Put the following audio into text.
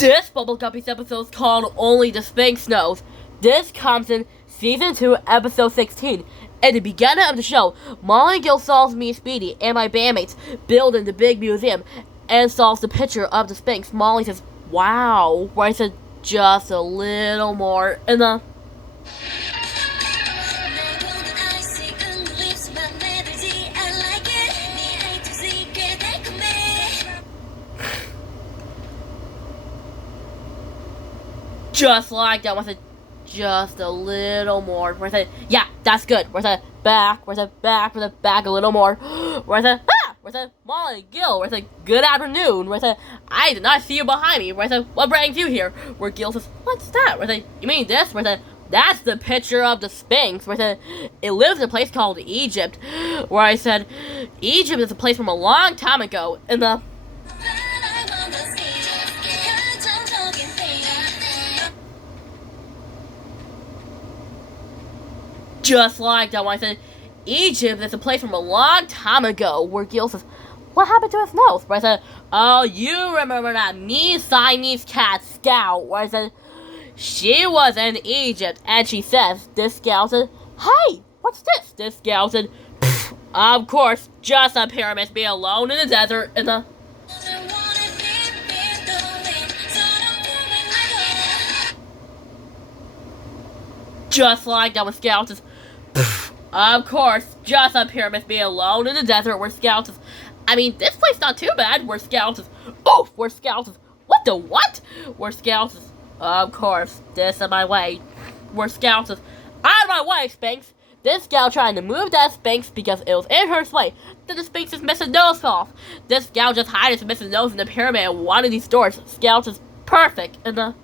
This Bubble Guppies episode is called Only the Sphinx Knows. This comes in Season 2, Episode 16. At the beginning of the show, Molly and Gil solves me, Speedy, and my bandmates build in the big museum and solves the picture of the Sphinx. Molly says, wow, where I said just a little more in the... Just like that, where's it just a little more? Where's it? Yeah, that's good. Where's it? Back, where's it? Back, where's it? Back a little more. Where's it? Ah! Where's it? Molly, Gil, where's it? Good afternoon. Where's it? I did not see you behind me. Where's it? What brings you here? Where Gil says, what's that? Where's it? You mean this? Where's it? That's the picture of the Sphinx. Where's it? It lives in a place called Egypt. Where I said, Egypt is a place from a long time ago. In the... Just like that, when I said, Egypt is a place from a long time ago, where Gil says, what happened to his nose? Where I said, oh, you remember that me Siamese cat Scout, where I said, she was in Egypt, and she says, this gal said, hey, what's this? This gal said, of course, just a pyramid, be alone in the desert, in the... Just like that, when Scout says, of course, just a pyramid, be alone in the desert, where Scout says, I mean, this place not too bad, where Scout says, oh, where Scout says, what the what? Where Scout says, of course, this is my way, where Scout says, out of my way, Sphinx. This gal trying to move that Sphinx because it was in her way. Then the Sphinx is missing nose off. This gal just hid his missing nose in the pyramid in one of these doors. Scout is perfect, and the...